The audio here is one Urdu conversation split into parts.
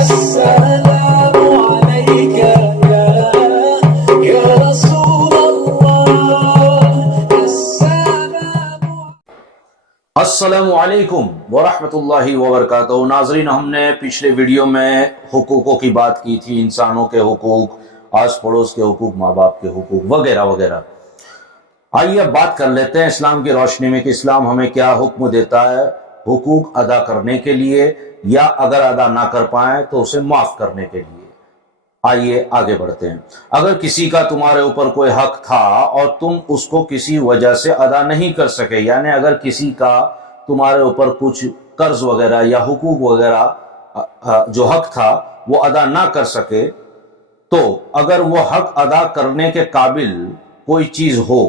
السلام عليك يا رسول الله السلام السلام علیکم ورحمۃ اللہ وبرکاتہ۔ ناظرین، ہم نے پچھلے ویڈیو میں حقوقوں کی بات کی تھی، انسانوں کے حقوق، آس پڑوس کے حقوق، ماں باپ کے حقوق وغیرہ وغیرہ۔ آئیے اب بات کر لیتے ہیں اسلام کی روشنی میں کہ اسلام ہمیں کیا حکم دیتا ہے حقوق ادا کرنے کے لیے، یا اگر ادا نہ کر پائیں تو اسے معاف کرنے کے لیے۔ آئیے آگے بڑھتے ہیں۔ اگر کسی کا تمہارے اوپر کوئی حق تھا اور تم اس کو کسی وجہ سے ادا نہیں کر سکے، یعنی اگر کسی کا تمہارے اوپر کچھ قرض وغیرہ یا حقوق وغیرہ جو حق تھا وہ ادا نہ کر سکے، تو اگر وہ حق ادا کرنے کے قابل کوئی چیز ہو،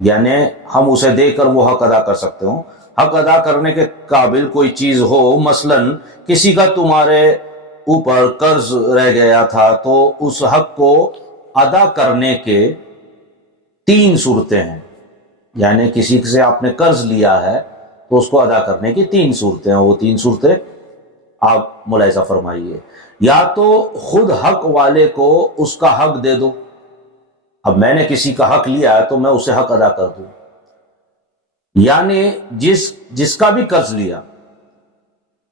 یعنی ہم اسے دے کر وہ حق ادا کر سکتے ہوں، حق ادا کرنے کے قابل کوئی چیز ہو، مثلا کسی کا تمہارے اوپر قرض رہ گیا تھا، تو اس حق کو ادا کرنے کے 3 صورتیں ہیں، یعنی کسی سے آپ نے قرض لیا ہے تو اس کو ادا کرنے کی 3 صورتیں ہیں۔ وہ 3 صورتیں آپ ملاحظہ فرمائیے۔ یا تو خود حق والے کو اس کا حق دے دو، اب میں نے کسی کا حق لیا ہے تو میں اسے حق ادا کر دوں، یعنی جس کا بھی قرض لیا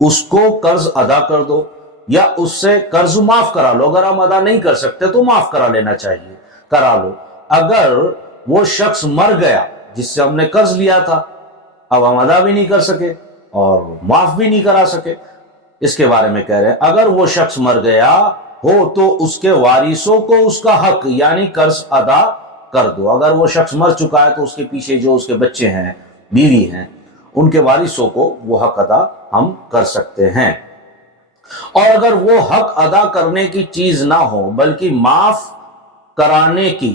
اس کو قرض ادا کر دو، یا اس سے قرض معاف کرا لو۔ اگر ہم ادا نہیں کر سکتے تو معاف کرا لینا چاہیے، کرا لو۔ اگر وہ شخص مر گیا جس سے ہم نے قرض لیا تھا، اب ہم ادا بھی نہیں کر سکے اور معاف بھی نہیں کرا سکے، اس کے بارے میں کہہ رہے ہیں اگر وہ شخص مر گیا ہو تو اس کے وارثوں کو اس کا حق یعنی قرض ادا کر دو۔ اگر وہ شخص مر چکا ہے تو اس کے پیچھے جو اس کے بچے ہیں، بیوی ہیں، ان کے وارثوں کو وہ حق ادا ہم کر سکتے ہیں۔ اور اگر وہ حق ادا کرنے کی چیز نہ ہو بلکہ معاف کرانے کی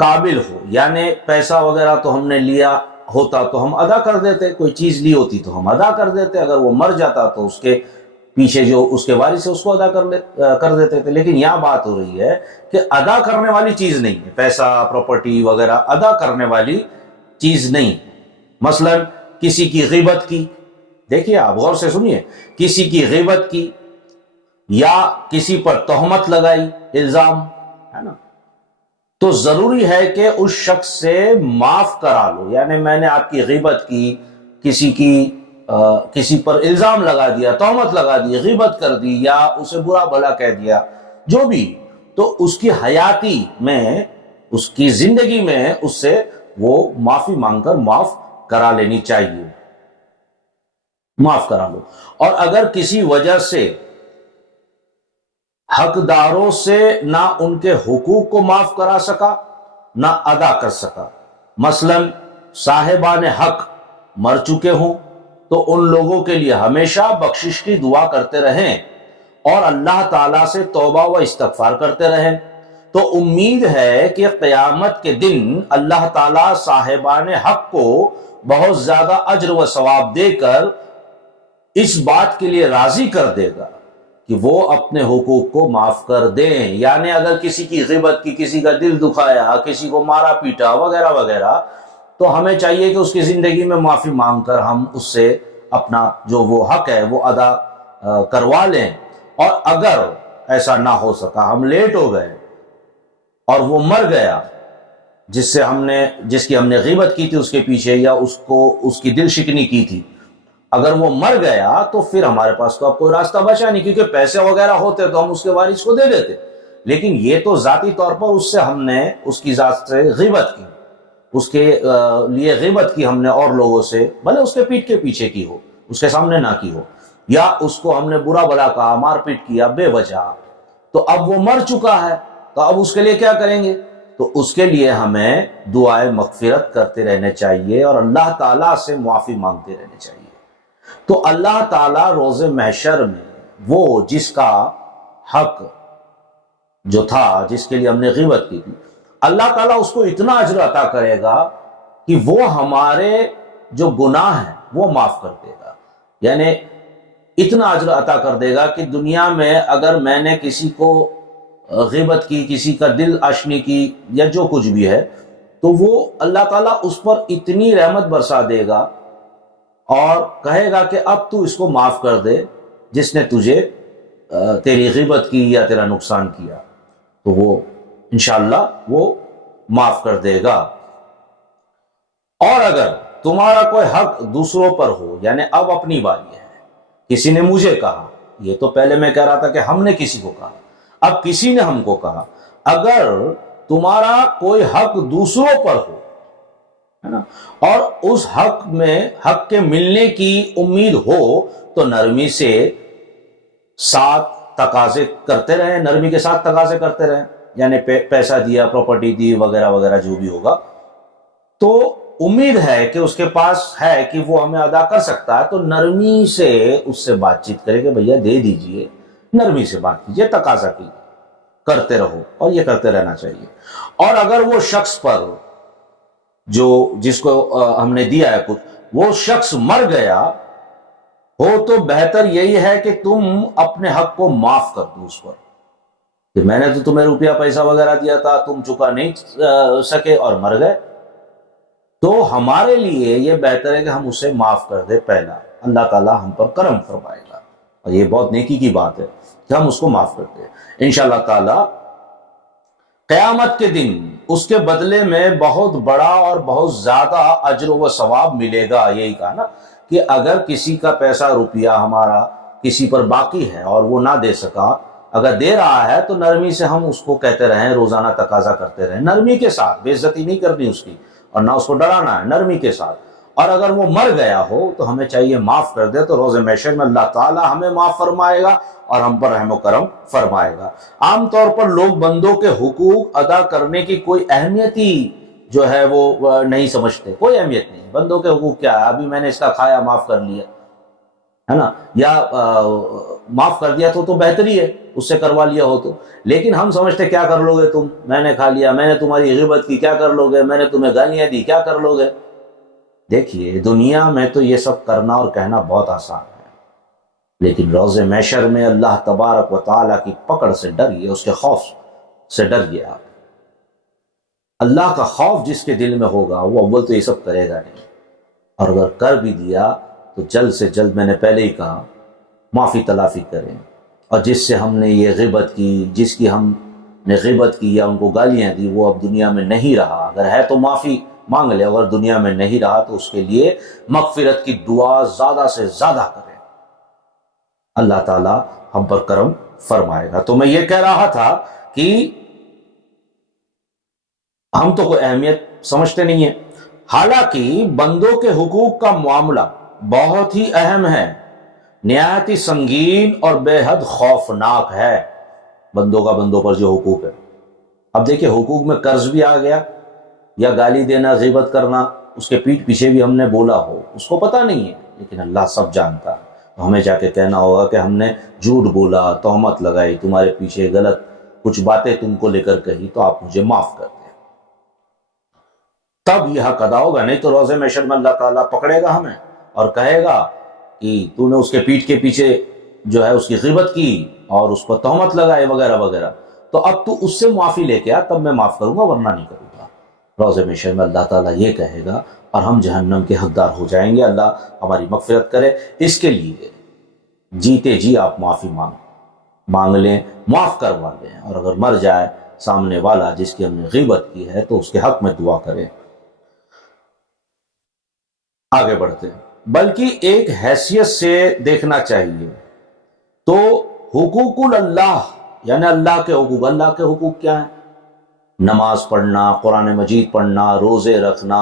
قابل ہو، یعنی پیسہ وغیرہ تو ہم نے لیا ہوتا تو ہم ادا کر دیتے، کوئی چیز لی ہوتی تو ہم ادا کر دیتے، اگر وہ مر جاتا تو اس کے پیچھے جو اس کے وارث ہے اس کو ادا کر دیتے تھے۔ لیکن یہاں بات ہو رہی ہے کہ ادا کرنے والی چیز نہیں ہے، پیسہ، پراپرٹی وغیرہ ادا کرنے والی چیز نہیں۔ مثلا کسی کی غیبت کی، دیکھیے آپ غور سے سنیے، کسی کی غیبت کی یا کسی پر تہمت لگائی، الزام ہے نا، تو ضروری ہے کہ اس شخص سے معاف کرا لو۔ یعنی میں نے آپ کی غیبت کی، کسی پر الزام لگا دیا، تہمت لگا دی، غیبت کر دی، یا اسے برا بھلا کہہ دیا، جو بھی، تو اس کی حیاتی میں، اس کی زندگی میں اس سے وہ معافی مانگ کر معاف کرا لینی چاہیے، معاف کرا لو۔ اور اگر کسی وجہ سے حقداروں سے نہ ان کے حقوق کو معاف کرا سکا نہ ادا کر سکا، مثلا صاحبان حق مر چکے ہوں تو ان لوگوں کے لیے ہمیشہ بخشش کی دعا کرتے رہیں اور اللہ تعالیٰ سے توبہ و استغفار کرتے رہیں، تو امید ہے کہ قیامت کے دن اللہ تعالیٰ صاحبان حق کو بہت زیادہ اجر و ثواب دے کر اس بات کے لیے راضی کر دے گا کہ وہ اپنے حقوق کو معاف کر دیں۔ یعنی اگر کسی کی غیبت کی، کسی کا دل دکھایا، کسی کو مارا پیٹا وغیرہ وغیرہ، تو ہمیں چاہیے کہ اس کی زندگی میں معافی مانگ کر ہم اس سے اپنا جو وہ حق ہے وہ ادا کروا لیں۔ اور اگر ایسا نہ ہو سکا، ہم لیٹ ہو گئے اور وہ مر گیا جس کی ہم نے غیبت کی تھی اس کے پیچھے، یا اس کی دل شکنی کی تھی، اگر وہ مر گیا تو پھر ہمارے پاس تو اب کوئی راستہ بچا نہیں، کیونکہ پیسے وغیرہ ہوتے تو ہم اس کے وارث کو دے دیتے، لیکن یہ تو ذاتی طور پر اس سے ہم نے اس کی ذات سے غیبت کی، اس کے لیے غیبت کی ہم نے اور لوگوں سے، بھلے اس کے پیٹھ کے پیچھے کی ہو، اس کے سامنے نہ کی ہو، یا اس کو ہم نے برا بھلا کہا، مار پیٹ کیا بے وجہ، تو اب وہ مر چکا ہے تو اب اس کے لیے کیا کریں گے؟ تو اس کے لیے ہمیں دعائے مغفرت کرتے رہنے چاہیے اور اللہ تعالیٰ سے معافی مانگتے رہنے چاہیے۔ تو اللہ تعالیٰ روز محشر میں وہ جس کا حق جو تھا، جس کے لیے ہم نے غیبت کی تھی، اللہ تعالیٰ اس کو اتنا اجر عطا کرے گا کہ وہ ہمارے جو گناہ ہیں وہ معاف کر دے گا، یعنی اتنا اجر عطا کر دے گا کہ دنیا میں اگر میں نے کسی کو غیبت کی، کسی کا دل اشنی کی، یا جو کچھ بھی ہے، تو وہ اللہ تعالیٰ اس پر اتنی رحمت برسا دے گا اور کہے گا کہ اب تو اس کو معاف کر دے، جس نے تجھے تیری غیبت کی یا تیرا نقصان کیا، تو وہ انشاءاللہ وہ معاف کر دے گا۔ اور اگر تمہارا کوئی حق دوسروں پر ہو، یعنی اب اپنی باری ہے، کسی نے مجھے کہا، یہ تو پہلے میں کہہ رہا تھا کہ ہم نے کسی کو کہا، اب کسی نے ہم کو کہا، اگر تمہارا کوئی حق دوسروں پر ہو، ہے نا، اور اس حق کے ملنے کی امید ہو، تو نرمی سے ساتھ تقاضے کرتے رہیں، نرمی کے ساتھ تقاضے کرتے رہیں، یعنی پیسہ دیا، پراپرٹی دی، وغیرہ وغیرہ جو بھی ہوگا، تو امید ہے کہ اس کے پاس ہے کہ وہ ہمیں ادا کر سکتا ہے، تو نرمی سے اس سے بات چیت کرے کہ بھیا دے دیجئے، نرمی سے بات کیجئے، تقاضا کیجئے، کرتے رہو، اور یہ کرتے رہنا چاہیے۔ اور اگر وہ شخص پر جس کو ہم نے دیا ہے کچھ، وہ شخص مر گیا ہو، تو بہتر یہی ہے کہ تم اپنے حق کو معاف کر دو اس پر، کہ میں نے تو تمہیں روپیہ پیسہ وغیرہ دیا تھا، تم چکا نہیں سکے اور مر گئے، تو ہمارے لیے یہ بہتر ہے کہ ہم اسے معاف کر دیں پہلا، اللہ تعالیٰ ہم پر کرم فرمائے گا، اور یہ بہت نیکی کی بات ہے کہ ہم اس کو معاف کر دیں انشاءاللہ تعالیٰ۔ قیامت کے دن اس کے بدلے میں بہت بڑا اور بہت زیادہ اجر و ثواب ملے گا۔ یہی کہا نا کہ اگر کسی کا پیسہ روپیہ ہمارا کسی پر باقی ہے اور وہ نہ دے سکا، اگر دے رہا ہے تو نرمی سے ہم اس کو کہتے رہیں، روزانہ تقاضا کرتے رہیں، نرمی کے ساتھ، بے عزتی نہیں کرنی اس کی، اور نہ اس کو ڈرانا ہے، نرمی کے ساتھ۔ اور اگر وہ مر گیا ہو تو ہمیں چاہیے معاف کر دے، تو روز محشر میں اللہ تعالیٰ ہمیں معاف فرمائے گا اور ہم پر رحم و کرم فرمائے گا۔ عام طور پر لوگ بندوں کے حقوق ادا کرنے کی کوئی اہمیت ہی جو ہے وہ نہیں سمجھتے، کوئی اہمیت نہیں، بندوں کے حقوق کیا ہے، ابھی میں نے اس کا کھایا معاف کر لیا، ہے نا، یا معاف کر دیا تو بہتری ہے، اس سے کروا لیا ہو تو۔ لیکن ہم سمجھتے کیا کر لو گے تم، میں نے کھا لیا، میں نے تمہاری غیبت کی، کیا کر لو گے، میں نے تمہیں گالیاں دی، کیا کر لو گے۔ دیکھیے دنیا میں تو یہ سب کرنا اور کہنا بہت آسان ہے، لیکن روز محشر میں اللہ تبارک و تعالیٰ کی پکڑ سے ڈریے، اس کے خوف سے ڈریے آپ۔ اللہ کا خوف جس کے دل میں ہوگا وہ اول تو یہ سب کرے گا نہیں، اور اگر کر بھی دیا تو جلد سے جلد، میں نے پہلے ہی کہا، معافی تلافی کریں۔ اور جس سے ہم نے یہ غیبت کی، جس کی ہم نے غیبت کی یا ان کو گالیاں دی، وہ اب دنیا میں نہیں رہا، اگر ہے تو معافی مانگ لے، اگر دنیا میں نہیں رہا تو اس کے لیے مغفرت کی دعا زیادہ سے زیادہ کریں، اللہ تعالیٰ ہم پر کرم فرمائے گا۔ تو میں یہ کہہ رہا تھا کہ ہم تو کوئی اہمیت سمجھتے نہیں ہیں، حالانکہ بندوں کے حقوق کا معاملہ بہت ہی اہم ہے، نہایت ہی سنگین اور بے حد خوفناک ہے، بندوں کا بندوں پر جو حقوق ہے۔ اب دیکھیں حقوق میں قرض بھی آ گیا، یا گالی دینا، غیبت کرنا، اس کے پیٹھ پیچھے بھی ہم نے بولا ہو، اس کو پتہ نہیں ہے، لیکن اللہ سب جانتا ہے، تو ہمیں جا کے کہنا ہوگا کہ ہم نے جھوٹ بولا، تہمت لگائی، تمہارے پیچھے غلط کچھ باتیں تم کو لے کر کہی، تو آپ مجھے معاف کر دیں، تب یہ حق ادا ہوگا۔ نہیں تو روز محشر میں اللہ تعالیٰ پکڑے گا ہمیں اور کہے گا کہ تو نے اس کے پیٹھ کے پیچھے جو ہے اس کی غیبت کی اور اس پر تہمت لگائے وغیرہ وغیرہ، تو اب تو اس سے معافی لے کے آ، تب میں معاف کروں گا، ورنہ نہیں کروں گا۔ روز محشر میں اللہ تعالیٰ یہ کہے گا اور ہم جہنم کے حقدار ہو جائیں گے۔ اللہ ہماری مغفرت کرے۔ اس کے لیے جیتے جی آپ معافی مانگ لیں، معاف کروا لیں، اور اگر مر جائے سامنے والا جس کی ہم نے غیبت کی ہے تو اس کے حق میں دعا کریں۔ آگے بڑھتے ہیں، بلکہ ایک حیثیت سے دیکھنا چاہیے تو حقوق اللہ، یعنی اللہ کے حقوق۔ اللہ کے حقوق کیا ہیں؟ نماز پڑھنا، قرآن مجید پڑھنا، روزے رکھنا،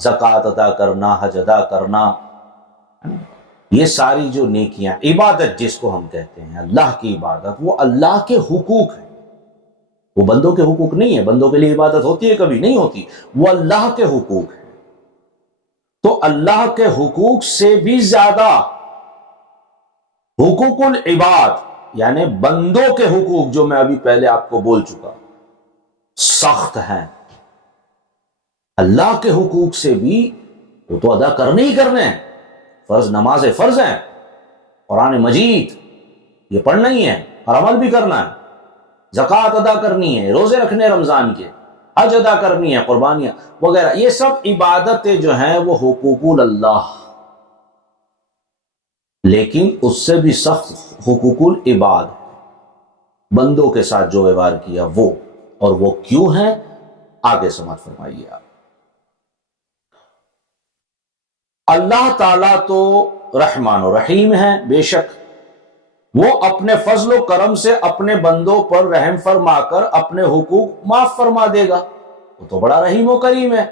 زکوٰۃ ادا کرنا، حج ادا کرنا، یہ ساری جو نیکیاں، عبادت جس کو ہم کہتے ہیں، اللہ کی عبادت، وہ اللہ کے حقوق ہیں، وہ بندوں کے حقوق نہیں ہے۔ بندوں کے لیے عبادت ہوتی ہے؟ کبھی نہیں ہوتی، وہ اللہ کے حقوق ہیں۔ تو اللہ کے حقوق سے بھی زیادہ حقوق العباد، یعنی بندوں کے حقوق، جو میں ابھی پہلے آپ کو بول چکا، سخت ہیں۔ اللہ کے حقوق سے بھی وہ تو ادا کرنے ہی کرنے ہیں، فرض نماز فرض ہیں، قرآن مجید یہ پڑھنا ہی ہے اور عمل بھی کرنا ہے، زکوٰۃ ادا کرنی ہے، روزے رکھنے رمضان کے، حج ادا کرنی ہے، قربانیاں وغیرہ، یہ سب عبادتیں جو ہیں وہ حقوق اللہ۔ لیکن اس سے بھی سخت حقوق العباد، بندوں کے ساتھ جو ویوہار کیا وہ، اور وہ کیوں ہے آگے سمجھ فرمائیے آپ۔ اللہ تعالیٰ تو رحمان و رحیم ہے، بے شک وہ اپنے فضل و کرم سے اپنے بندوں پر رحم فرما کر اپنے حقوق معاف فرما دے گا، وہ تو بڑا رحیم و کریم ہے۔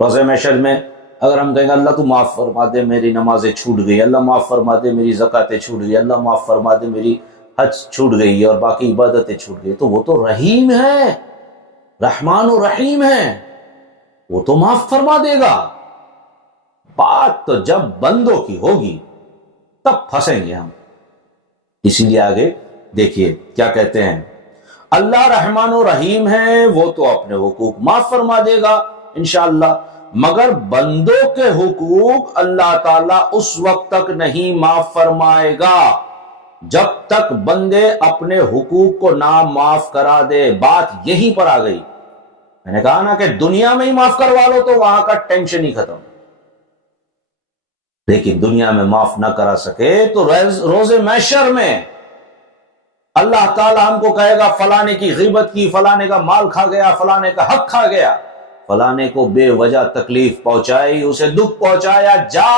روز محشر میں اگر ہم کہیں گے اللہ تو معاف فرما دے میری نمازیں چھوٹ گئی، اللہ معاف فرما دے میری زکاتیں چھوٹ گئی، اللہ معاف فرما دے میری حج چھوٹ گئی اور باقی عبادتیں چھوٹ گئی، تو وہ تو رحیم ہے، رحمان و رحیم ہے، وہ تو معاف فرما دے گا۔ بات تو جب بندوں کی ہوگی تب پھنسیں گے ہم۔ اسی لیے آگے دیکھیے کیا کہتے ہیں، اللہ رحمان و رحیم ہے، وہ تو اپنے حقوق معاف فرما دے گا انشاءاللہ، مگر بندوں کے حقوق اللہ تعالیٰ اس وقت تک نہیں معاف فرمائے گا جب تک بندے اپنے حقوق کو نہ معاف کرا دے۔ بات یہیں پر آ گئی، میں نے کہا نا کہ دنیا میں ہی معاف کروا لو تو وہاں کا ٹینشن ہی ختم، لیکن دنیا میں معاف نہ کرا سکے تو روز محشر میں اللہ تعالیٰ ہم کو کہے گا فلانے کی غیبت کی، فلانے کا مال کھا گیا، فلانے کا حق کھا گیا، فلانے کو بے وجہ تکلیف پہنچائی، اسے دکھ پہنچایا، جا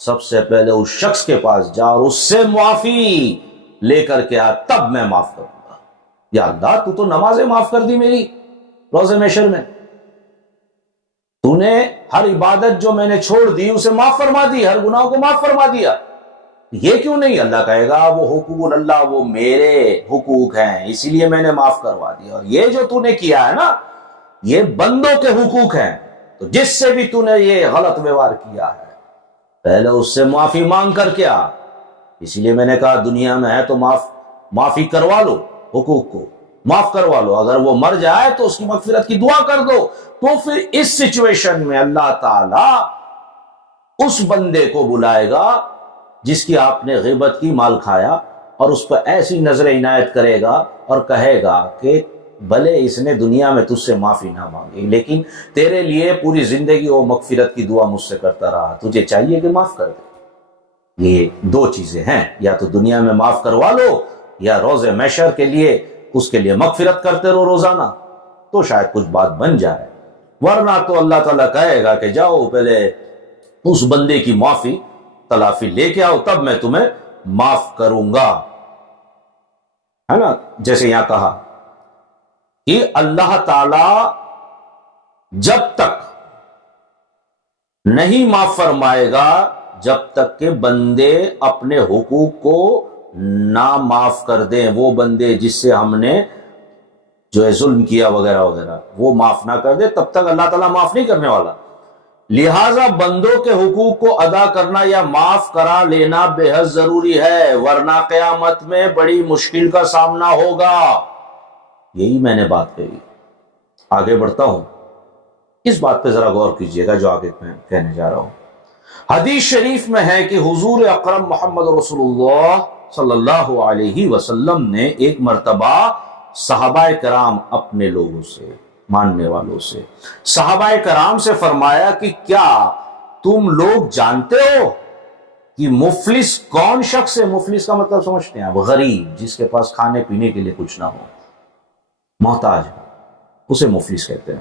سب سے پہلے اس شخص کے پاس جا اور اس سے معافی لے کر کے آ، تب میں معاف کروں گا۔ یا اللہ تو تو نمازیں معاف کر دی میری روز محشر میں، تو نے ہر عبادت جو میں نے چھوڑ دی اسے معاف فرما دی، ہر گناہ کو معاف فرما دیا، یہ کیوں نہیں؟ اللہ کہے گا وہ حقوق اللہ، وہ میرے حقوق ہیں اسی لیے میں نے معاف کروا دیا، اور یہ جو تو نے کیا ہے نا یہ بندوں کے حقوق ہیں، تو جس سے بھی تو نے یہ غلط ویوہار کیا ہے پہلے اس سے معافی مانگ کر کے آ۔ اسی لیے میں نے کہا دنیا میں ہے تو معافی کروا لو، حقوق کو معاف کروا لو، اگر وہ مر جائے تو اس کی مغفرت کی دعا کر دو، تو پھر اس سچویشن میں اللہ تعالیٰ اس بندے کو بلائے گا جس کی آپ نے غیبت کی، مال کھایا، اور اس پر ایسی نظر عنایت کرے گا اور کہے گا کہ بھلے اس نے دنیا میں تجھ سے معافی نہ مانگی لیکن تیرے لیے پوری زندگی وہ مغفرت کی دعا مجھ سے کرتا رہا، تجھے چاہیے کہ معاف کر دے۔ یہ دو چیزیں ہیں، یا تو دنیا میں معاف کروا لو یا روز محشر کے لیے اس کے لیے مغفرت کرتے رہو روزانہ، تو شاید کچھ بات بن جائے، ورنہ تو اللہ تعالیٰ کہے گا کہ جاؤ پہلے اس بندے کی معافی تلافی لے کے آؤ تب میں تمہیں معاف کروں گا، ہے نا؟ جیسے یہاں کہا کہ اللہ تعالی جب تک نہیں معاف فرمائے گا جب تک کہ بندے اپنے حقوق کو نہ معاف کر دیں، وہ بندے جس سے ہم نے جو ہے ظلم کیا وغیرہ وغیرہ وہ معاف نہ کر دے تب تک اللہ تعالیٰ معاف نہیں کرنے والا۔ لہذا بندوں کے حقوق کو ادا کرنا یا معاف کرا لینا بے حد ضروری ہے، ورنہ قیامت میں بڑی مشکل کا سامنا ہوگا۔ یہی میں نے بات کہی، آگے بڑھتا ہوں، اس بات پہ ذرا غور کیجئے گا جو آگے میں کہنے جا رہا ہوں۔ حدیث شریف میں ہے کہ حضور اکرم محمد رسول اللہ صلی اللہ علیہ وسلم نے ایک مرتبہ صحابہ کرام اپنے لوگوں سے، ماننے والوں سے، صحابہ کرام سے فرمایا کہ کیا تم لوگ جانتے ہو کہ مفلس کون شخص ہے؟ مفلس کا مطلب سمجھتے ہیں آپ؟ غریب، جس کے پاس کھانے پینے کے لیے کچھ نہ ہو، محتاج، اسے مفلس کہتے ہیں۔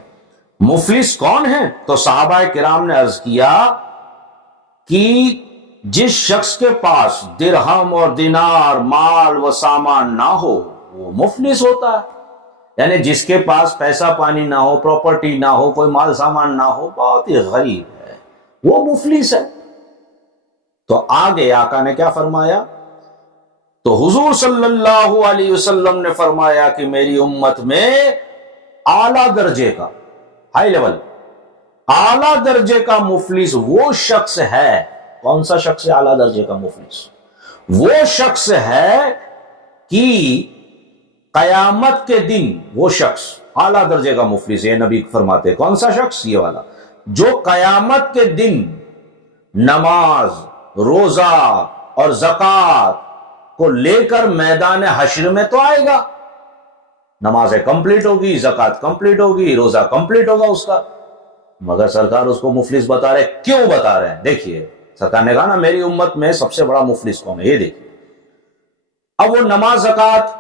مفلس کون ہے؟ تو صحابہ کرام نے عرض کیا کہ جس شخص کے پاس درہم اور دینار مال و سامان نہ ہو وہ مفلس ہوتا ہے، یعنی جس کے پاس پیسہ پانی نہ ہو، پراپرٹی نہ ہو، کوئی مال سامان نہ ہو، بہت ہی غریب ہے، وہ مفلس ہے۔ تو آگے آقا نے کیا فرمایا؟ تو حضور صلی اللہ علیہ وسلم نے فرمایا کہ میری امت میں اعلیٰ درجے کا، ہائی لیول، اعلیٰ درجے کا مفلس وہ شخص ہے۔ کون سا شخص ہے اعلیٰ درجے کا مفلس؟ وہ شخص ہے کہ قیامت کے دن وہ شخص اعلیٰ درجے کا مفلس ہے، نبی فرماتے کون سا شخص؟ یہ والا جو قیامت کے دن نماز، روزہ اور زکوٰۃ کو لے کر میدان حشر میں تو آئے گا، نمازیں کمپلیٹ ہوگی، زکوٰۃ کمپلیٹ ہوگی، روزہ کمپلیٹ ہوگا اس کا، مگر سرکار اس کو مفلس بتا رہے۔ کیوں بتا رہے ہیں؟ دیکھیے سرکار نے کہا نا میری امت میں سب سے بڑا مفلس کون ہے، یہ دیکھیے. اب وہ نماز زکات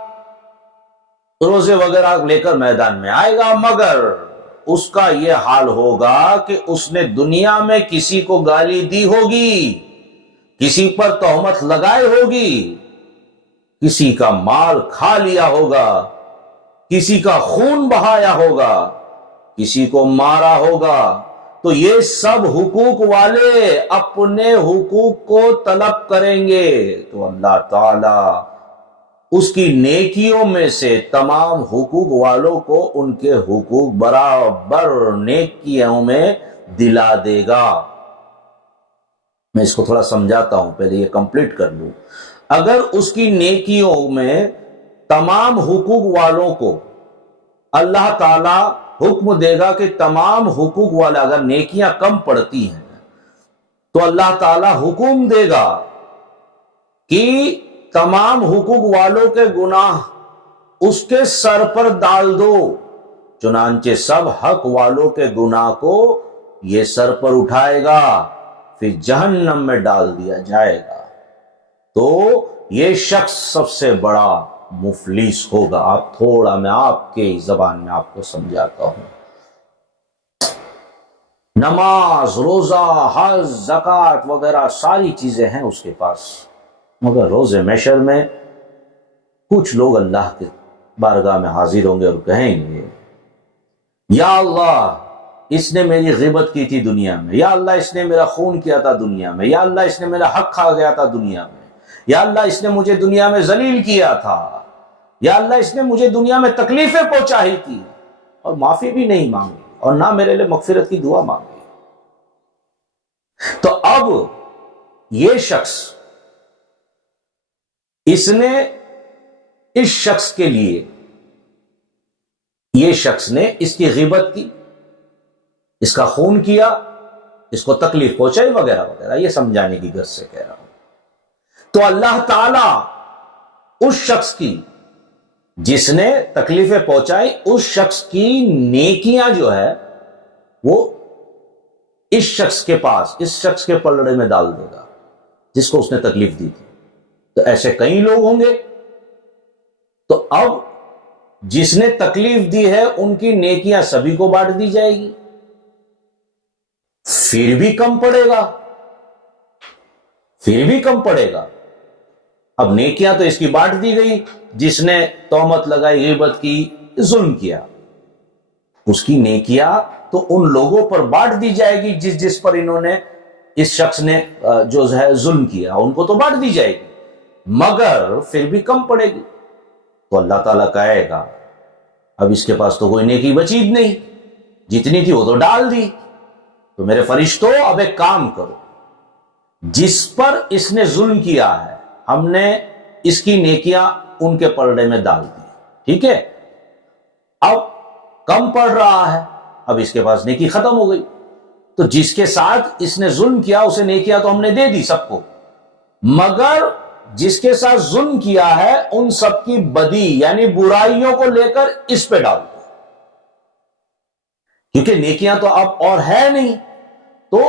روزے وغیرہ لے کر میدان میں آئے گا، مگر اس کا یہ حال ہوگا کہ اس نے دنیا میں کسی کو گالی دی ہوگی، کسی پر تہمت لگائے ہوگی، کسی کا مال کھا لیا ہوگا، کسی کا خون بہایا ہوگا، کسی کو مارا ہوگا. تو یہ سب حقوق والے اپنے حقوق کو طلب کریں گے تو اللہ تعالی اس کی نیکیوں میں سے تمام حقوق والوں کو ان کے حقوق برابر نیکیوں میں دلا دے گا. میں اس کو تھوڑا سمجھاتا ہوں، پہلے یہ کمپلیٹ کر لوں. اگر اس کی نیکیوں میں تمام حقوق والوں کو اللہ تعالی حکم دے گا کہ تمام حقوق والا، اگر نیکیاں کم پڑتی ہیں تو اللہ تعالی حکم دے گا کہ تمام حقوق والوں کے گناہ اس کے سر پر ڈال دو. چنانچہ سب حق والوں کے گناہ کو یہ سر پر اٹھائے گا، پھر جہنم میں ڈال دیا جائے گا. تو یہ شخص سب سے بڑا مفلس ہوگا. آپ تھوڑا میں آپ کے زبان میں آپ کو سمجھاتا ہوں. نماز، روزہ، حج، زکات وغیرہ ساری چیزیں ہیں اس کے پاس، مگر روز محشر میں کچھ لوگ اللہ کے بارگاہ میں حاضر ہوں گے اور کہیں گے یا اللہ اس نے میری غیبت کی تھی دنیا میں، یا اللہ اس نے میرا خون کیا تھا دنیا میں، یا اللہ اس نے میرا حق کھا گیا تھا دنیا میں، یا اللہ اس نے مجھے دنیا میں ذلیل کیا تھا، یا اللہ اس نے مجھے دنیا میں تکلیفیں پہنچائی تھی، اور معافی بھی نہیں مانگی اور نہ میرے لیے مغفرت کی دعا مانگی. تو اب یہ شخص اس شخص کے لیے یہ شخص نے اس کی غیبت کی، اس کا خون کیا، اس کو تکلیف پہنچائی وغیرہ وغیرہ، یہ سمجھانے کی غرض سے کہہ رہا ہوں. تو اللہ تعالی اس شخص کی جس نے تکلیفیں پہنچائی، اس شخص کی نیکیاں جو ہے وہ اس شخص کے پاس، اس شخص کے پلڑے میں ڈال دے گا جس کو اس نے تکلیف دی تھی. تو ایسے کئی لوگ ہوں گے. تو اب جس نے تکلیف دی ہے ان کی نیکیاں سبھی کو بانٹ دی جائے گی، پھر بھی کم پڑے گا، پھر بھی کم پڑے گا. اب نیکیاں تو اس کی بانٹ دی گئی، جس نے تہمت لگائی، غیبت کی، ظلم کیا، اس کی نیکیاں تو ان لوگوں پر بانٹ دی جائے گی جس پر انہوں نے، اس شخص نے جو ہے ظلم کیا، ان کو تو بانٹ دی جائے گی، مگر پھر بھی کم پڑے گی. تو اللہ تعالیٰ کہے گا اب اس کے پاس تو کوئی نیکی بچی نہیں، جتنی تھی وہ تو ڈال دی. تو میرے فرشتوں اب ایک کام کرو، جس پر اس نے ظلم کیا ہے ہم نے اس کی نیکیاں ان کے پلڑے میں ڈال دی، ٹھیک ہے. اب کم پڑ رہا ہے، اب اس کے پاس نیکی ختم ہو گئی. تو جس کے ساتھ اس نے ظلم کیا اسے نیکیاں تو ہم نے دے دی سب کو، مگر جس کے ساتھ ظلم کیا ہے ان سب کی بدی یعنی برائیوں کو لے کر اس پہ ڈال دو، کیونکہ نیکیاں تو اب اور ہے نہیں. تو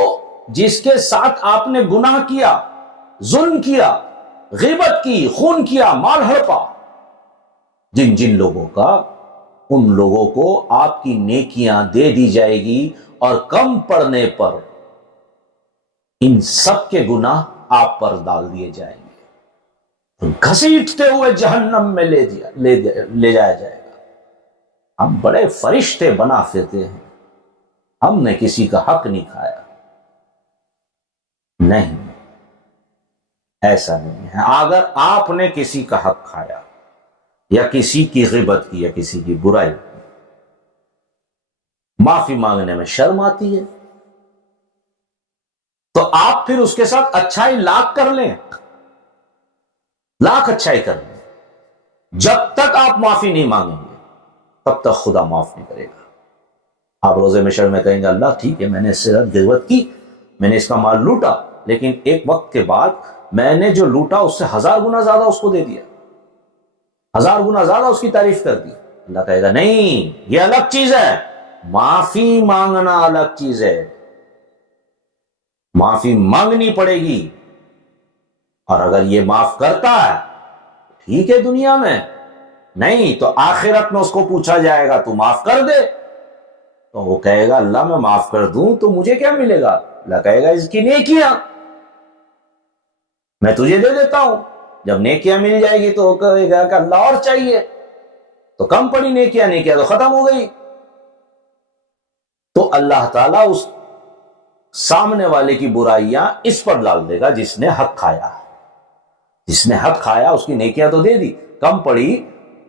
جس کے ساتھ آپ نے گناہ کیا، ظلم کیا، غیبت کی، خون کیا، مال ہڑپا، جن جن لوگوں کا، ان لوگوں کو آپ کی نیکیاں دے دی جائے گی، اور کم پڑنے پر ان سب کے گناہ آپ پر ڈال دیے جائیں گے، گھسیٹتے ہوئے جہنم میں لے جایا جائے گا. ہم بڑے فرشتے بنا پھرتے ہیں، ہم نے کسی کا حق نہیں کھایا. نہیں، ایسا نہیں ہے. اگر آپ نے کسی کا حق کھایا یا کسی کی غیبت کی یا کسی کی برائی کی، معافی مانگنے میں شرم آتی ہے، تو آپ پھر اس کے ساتھ اچھائی لاکھ کر لیں، لاکھ اچھائی کر لیں، جب تک آپ معافی نہیں مانگیں گے تب تک خدا معاف نہیں کرے گا. آپ روزے محشر میں کہیں گے اللہ ٹھیک ہے میں نے اس سے غیبت کی، میں نے اس کا مال لوٹا، لیکن ایک وقت کے بعد میں نے جو لوٹا اس سے 1000 گنا زیادہ اس کو دے دیا، 1000 گنا زیادہ اس کی تعریف کر دی. اللہ کہے گا نہیں، یہ الگ چیز ہے، معافی مانگنا الگ چیز ہے. معافی مانگنی پڑے گی، اور اگر یہ معاف کرتا ہے ٹھیک ہے دنیا میں، نہیں تو آخرت میں اس کو پوچھا جائے گا تو معاف کر دے، تو وہ کہے گا اللہ میں معاف کر دوں تو مجھے کیا ملے گا؟ اللہ کہے گا اس کی نیکیاں میں تجھے دے دیتا ہوں۔ جب نیکیاں مل جائے گی تو وہ کہے گا کہ اللہ اور چاہیے، تو کم پڑی نیکیاں تو ختم ہو گئی۔ تو اللہ تعالیٰ اس سامنے والے کی برائیاں اس پر ڈال دے گا جس نے حق کھایا، جس نے حق کھایا اس کی نیکیاں تو دے دی، کم پڑی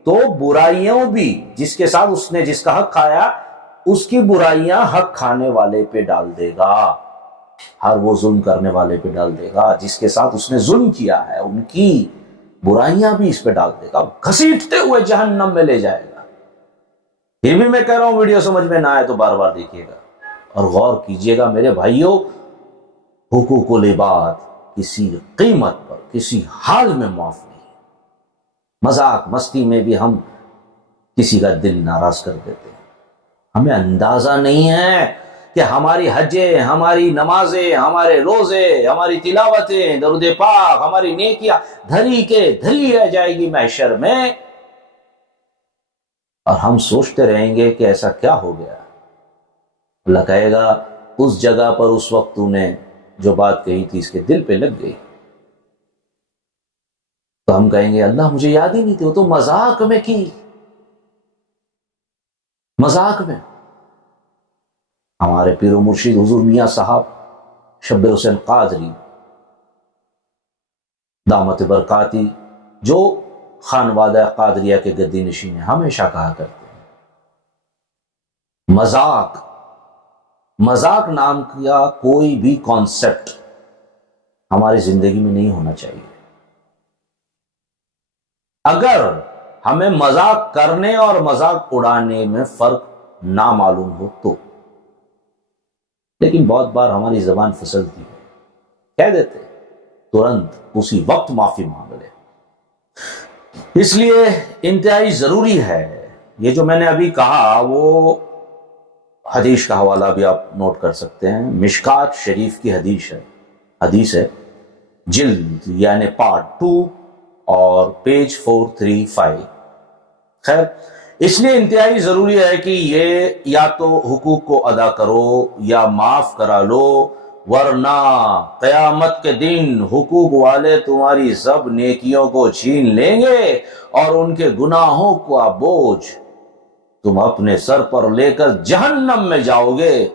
تو برائیوں بھی جس کے ساتھ اس نے جس کا حق کھایا اس کی برائیاں حق کھانے والے پہ ڈال دے گا، ہر وہ ظلم کرنے والے پہ ڈال دے گا جس کے ساتھ اس نے ظلم کیا ہے، ان کی برائیاں بھی اس پہ ڈال دے گا، گھسیٹتے ہوئے جہنم میں لے جائے گا۔ پھر بھی میں کہہ رہا ہوں ویڈیو سمجھ میں نہ آئے تو بار بار دیکھیے گا اور غور کیجئے گا میرے بھائیوں، حقوق العباد کسی قیمت پر کسی حال میں معاف نہیں۔ مذاق مستی میں بھی ہم کسی کا دل ناراض کر دیتے ہیں، ہمیں اندازہ نہیں ہے کہ ہماری حجیں، ہماری نمازیں، ہمارے روزے، ہماری تلاوتیں، درود پاک، ہماری نیکیاں دھری کے دھری رہ جائے گی محشر میں، اور ہم سوچتے رہیں گے کہ ایسا کیا ہو گیا۔ اللہ کہے گا اس جگہ پر اس وقت تو نے جو بات کہی تھی اس کے دل پہ لگ گئی، تو ہم کہیں گے اللہ مجھے یاد ہی نہیں تھی، وہ تو مذاق میں کی، مذاق میں۔ ہمارے پیر و مرشد حضور میاں صاحب شبیر حسین قادری دامت برکاتی جو خانوادہ قادریہ کے گدی نشین ہیں، ہمیشہ کہا کرتے ہیں مذاق نام کا کوئی بھی کانسیپٹ ہماری زندگی میں نہیں ہونا چاہیے۔ اگر ہمیں مذاق کرنے اور مذاق اڑانے میں فرق نہ معلوم ہو تو، لیکن بہت بار ہماری زبان پھسلتی ہے، کہہ دیتے ترنت اسی وقت معافی مانگ لے۔ اس لیے انتہائی ضروری ہے یہ جو میں نے ابھی کہا، وہ حدیث کا حوالہ بھی آپ نوٹ کر سکتے ہیں، مشکات شریف کی حدیث ہے، جلد یعنی پارٹ 2 اور پیج 435۔ خیر، اس لیے انتہائی ضروری ہے کہ یہ یا تو حقوق کو ادا کرو یا معاف کرا لو، ورنہ قیامت کے دن حقوق والے تمہاری سب نیکیوں کو چھین لیں گے اور ان کے گناہوں کا بوجھ تم اپنے سر پر لے کر جہنم میں جاؤ گے۔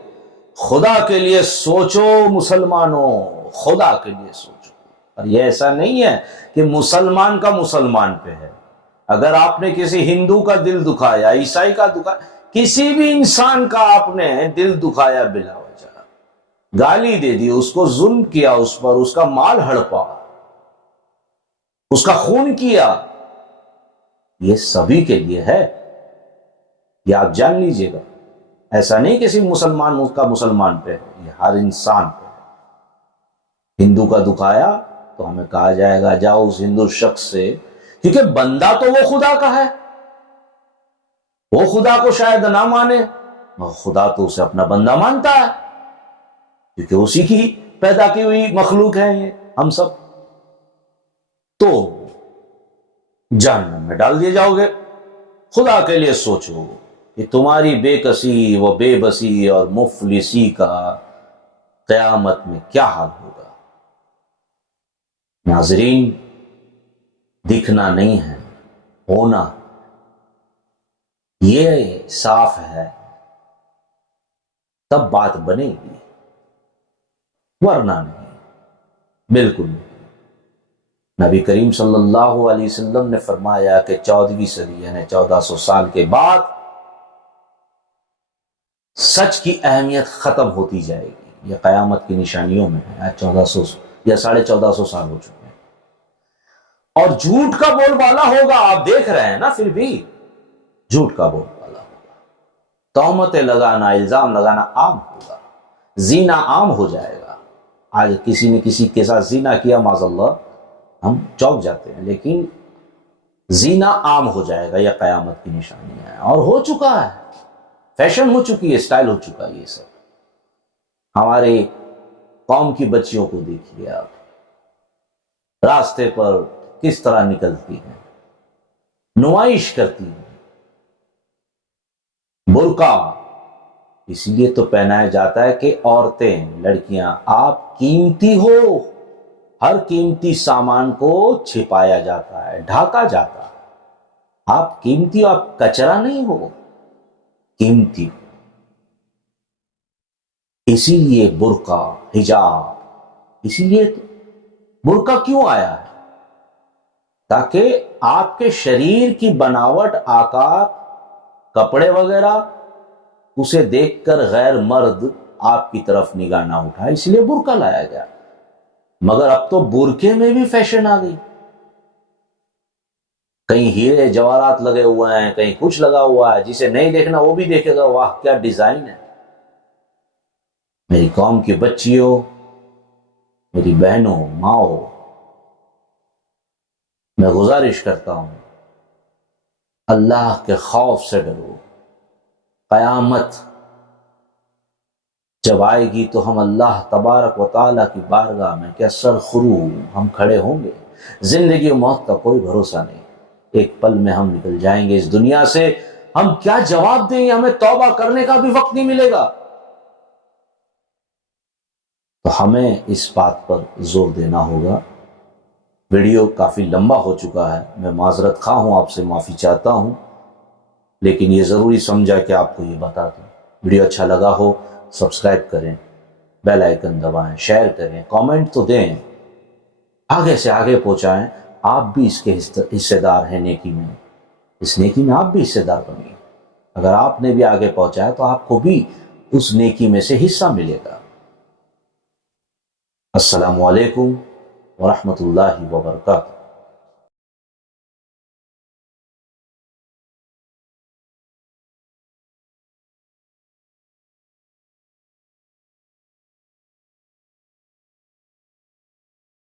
خدا کے لیے سوچو مسلمانوں، خدا کے لیے سوچو۔ اور یہ ایسا نہیں ہے کہ مسلمان کا مسلمان پہ ہے، اگر آپ نے کسی ہندو کا دل دکھایا، عیسائی کا دکھایا، کسی بھی انسان کا آپ نے دل دکھایا بلا وجہ، گالی دے دی، اس کو ظلم کیا، اس پر اس کا مال ہڑپا، اس کا خون کیا، یہ سبھی کے لیے ہے، یہ آپ جان لیجئے گا۔ ایسا نہیں کہ صرف مسلمان کا مسلمان پہ ہے، یہ ہر انسان پہ ہے۔ ہندو کا دکھایا تو ہمیں کہا جائے گا جاؤ اس ہندو شخص سے، کیونکہ بندہ تو وہ خدا کا ہے، وہ خدا کو شاید نہ مانے، خدا تو اسے اپنا بندہ مانتا ہے، کیونکہ اسی کی پیدا کی ہوئی مخلوق ہے یہ ہم سب۔ تو جہنم میں ڈال دیے جاؤ گے۔ خدا کے لیے سوچو کہ تمہاری بے کسی و بے بسی اور مفلسی کا قیامت میں کیا حال ہوگا۔ ناظرین، دکھنا نہیں ہے، ہونا، یہ صاف ہے، تب بات بنے گی، ورنہ نہیں، بالکل نہیں۔ نبی کریم صلی اللہ علیہ وسلم نے فرمایا کہ 14ویں صدی یعنی 1400 سال کے بعد سچ کی اہمیت ختم ہوتی جائے گی۔ یہ قیامت کی نشانیوں میں ہے، 1400 یا 1450 سال ہو چکے ہیں، اور جھوٹ کا بول بالا ہوگا۔ آپ دیکھ رہے ہیں نا، پھر بھی جھوٹ کا بول بالا ہوگا، تہمتیں لگانا، الزام لگانا عام ہوگا، زنا عام ہو جائے گا۔ آج کسی نے کسی کے ساتھ زنا کیا، معاذ اللہ، ہم چونک جاتے ہیں، لیکن زنا عام ہو جائے گا، یہ قیامت کی نشانی ہے، اور ہو چکا ہے، فیشن ہو چکی ہے، سٹائل ہو چکا ہے۔ یہ سب ہمارے قوم کی بچیوں کو دیکھیے آپ راستے پر کس طرح نکلتی ہیں، نمائش کرتی ہیں۔ برقع اسی لیے تو پہنایا جاتا ہے کہ عورتیں، لڑکیاں، آپ قیمتی ہو، ہر قیمتی سامان کو چھپایا جاتا ہے، ڈھاکا جاتا ہے۔ آپ قیمتی، آپ کچرا نہیں ہو، قیمتی۔ اسی لیے برقع، حجاب، اسی لیے برقع کیوں آیا ہے؟ تاکہ آپ کے شریر کی بناوٹ، آکار، کپڑے وغیرہ، اسے دیکھ کر غیر مرد آپ کی طرف نگاہ نہ اٹھائے، اس لیے برقع لایا گیا۔ مگر اب تو برقعے میں بھی فیشن آ گئی، کہیں ہیرے جواہرات لگے ہوئے ہیں، کہیں کچھ لگا ہوا ہے، جسے نہیں دیکھنا وہ بھی دیکھے گا، واہ کیا ڈیزائن ہے۔ میری قوم کی بچیوں، میری بہنوں، ماؤں، میں گزارش کرتا ہوں اللہ کے خوف سے ڈرو۔ قیامت جب آئے گی تو ہم اللہ تبارک و تعالیٰ کی بارگاہ میں کیا سرخرو ہم کھڑے ہوں گے۔ زندگی و موت کا کوئی بھروسہ نہیں، ایک پل میں ہم نکل جائیں گے اس دنیا سے۔ ہم کیا جواب دیں گے؟ ہمیں توبہ کرنے کا بھی وقت نہیں ملے گا۔ تو ہمیں اس بات پر زور دینا ہوگا۔ ویڈیو کافی لمبا ہو چکا ہے، میں معذرت خواہ ہوں، آپ سے معافی چاہتا ہوں، لیکن یہ ضروری سمجھا کہ آپ کو یہ بتا دوں۔ ویڈیو اچھا لگا ہو سبسکرائب کریں، بیل آئیکن دبائیں، شیئر کریں، کامنٹ تو دیں، آگے سے آگے پہنچائیں۔ آپ بھی اس کے حصے دار ہیں نیکی میں، اس نیکی میں آپ بھی حصے دار بنیں۔ اگر آپ نے بھی آگے پہنچایا تو آپ کو بھی اس نیکی میں سے حصہ ملے گا۔ السلام علیکم ورحمۃ اللہ وبرکاتہ۔